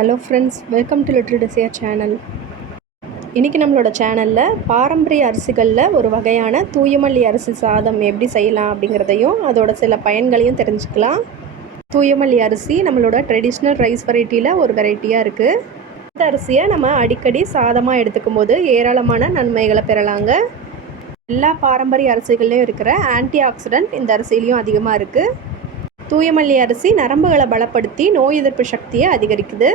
Hello friends welcome to Little Desire channel. இன்றைக்கி நம்மளோட சேனலில் பாரம்பரிய அரிசிகளில் ஒரு வகையான தூயமல்லி அரிசி சாதம் எப்படி செய்யலாம் அப்படிங்கிறதையும் அதோட சில பயன்களையும் தெரிஞ்சுக்கலாம். தூயமல்லி அரிசி நம்மளோட ட்ரெடிஷ்னல் ரைஸ் வெரைட்டியில் ஒரு வெரைட்டியாக இருக்குது இந்த அரிசியை நம்ம அடிக்கடி சாதமாக எடுத்துக்கும் போது ஏராளமான நன்மைகளை பெறலாங்க. எல்லா பாரம்பரிய அரிசிகள்லேயும் இருக்கிற ஆன்டி ஆக்சிடென்ட் இந்த அரிசிலையும் அதிகமாக இருக்குது தூயமல்லி அரிசி நரம்புகளை பலப்படுத்தி நோய் எதிர்ப்பு சக்தியை அதிகரிக்குது.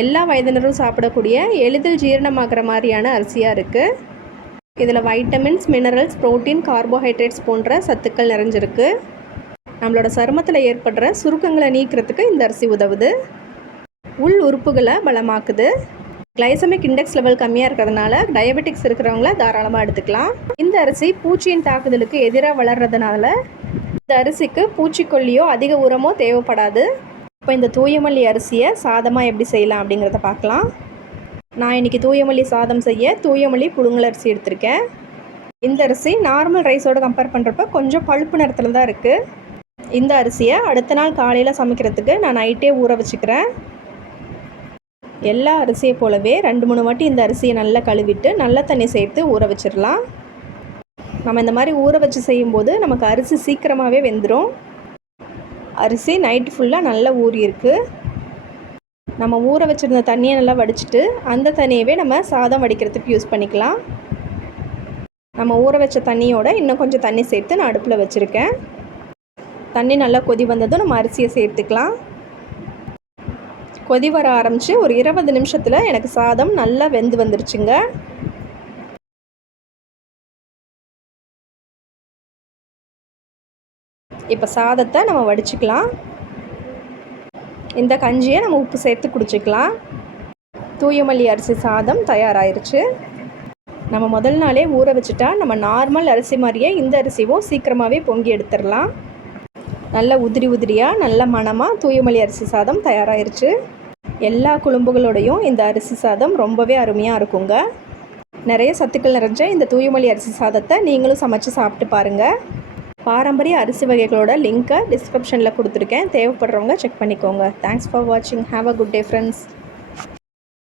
எல்லா வயதினரும் சாப்பிடக்கூடிய எளிதில் ஜீரணமாகிற மாதிரியான அரிசியாக இருக்குது இதில் வைட்டமின்ஸ் மினரல்ஸ் புரோட்டீன் கார்போஹைட்ரேட்ஸ் போன்ற சத்துக்கள் நிறைஞ்சிருக்கு. நம்மளோட சருமத்தில் ஏற்படுற சுருக்கங்களை நீக்கிறதுக்கு இந்த அரிசி உதவுது. உள் உறுப்புகளை பலமாக்குது. கிளைசமிக் இண்டெக்ஸ் லெவல் கம்மியாக இருக்கிறதுனால டயபெட்டிக்ஸ் இருக்கிறவங்கள தாராளமாக எடுத்துக்கலாம். இந்த அரிசி பூச்சியின் தாக்குதலுக்கு எதிராக வளர்றதுனால இந்த அரிசிக்கு பூச்சிக்கொல்லியோ அதிக உரமோ தேவைப்படாது. இப்போ இந்த தூயமல்லி அரிசியை சாதமாக எப்படி செய்யலாம் அப்படிங்கிறத பார்க்கலாம். நான் இன்றைக்கி தூயமல்லி சாதம் செய்ய தூயமல்லி புழுங்கல் அரிசி எடுத்திருக்கேன். இந்த அரிசி நார்மல் ரைஸோடு கம்பேர் பண்ணுறப்ப கொஞ்சம் பழுப்பு நிறத்தில் தான் இருக்குது இந்த அரிசியை அடுத்த நாள் காலையில் சமைக்கிறதுக்கு நான் நைட்டே ஊற வச்சுக்கிறேன். எல்லா அரிசியை போலவே ரெண்டு மூணு வாட்டி இந்த அரிசியை நல்லா கழுவிட்டு நல்ல தண்ணி சேர்த்து ஊற வச்சிடலாம். நம்ம இந்த மாதிரி ஊற வச்சு செய்யும்போது நமக்கு அரிசி சீக்கிரமாகவே வெந்துடும் அரிசி நைட்டு ஃபுல்லாக நல்லா ஊறியிருக்கு. நம்ம ஊற வச்சுருந்த தண்ணியை நல்லா வடிச்சிட்டு அந்த தண்ணியவே நம்ம சாதம் வடிக்கிறதுக்கு யூஸ் பண்ணிக்கலாம். நம்ம ஊற வச்ச தண்ணியோட இன்னும் கொஞ்சம் தண்ணி சேர்த்து நான் அடுப்பில் வச்சுருக்கேன். தண்ணி நல்லா கொதி வந்ததும் நம்ம அரிசியை சேர்த்துக்கலாம். கொதி வர ஆரம்பித்து ஒரு இருபது நிமிஷத்தில் எனக்கு சாதம் நல்லா வெந்து வந்துருச்சுங்க. இப்போ சாதத்தை நம்ம வடிச்சுக்கலாம். இந்த கஞ்சியை நம்ம உப்பு சேர்த்து குடிச்சிக்கலாம். தூயமல்லி அரிசி சாதம் தயாராகிருச்சு நம்ம முதல் நாளே ஊற வச்சுட்டா நம்ம நார்மல் அரிசி மாதிரியே இந்த அரிசியும் சீக்கிரமாகவே பொங்கி எடுத்துடலாம். நல்ல உதிரி உதிரியாக நல்ல மணமாக தூயமல்லி அரிசி சாதம் தயாராகிருச்சு எல்லா குழம்புகளோடையும் இந்த அரிசி சாதம் ரொம்பவே அருமையாக இருக்குங்க. நிறைய சத்துக்கள் நிறைஞ்ச இந்த தூயமல்லி அரிசி சாதத்தை நீங்களும் சமைச்சு சாப்பிட்டு பாருங்கள் பாரம்பரிய அரிசி வகைகளோட லிங்க்கை டிஸ்கிரிப்ஷனில் கொடுத்துருக்கேன். தேவைப்படுறவங்க செக் பண்ணிக்கோங்க. தேங்க்ஸ் ஃபார் வாட்சிங் have a good day friends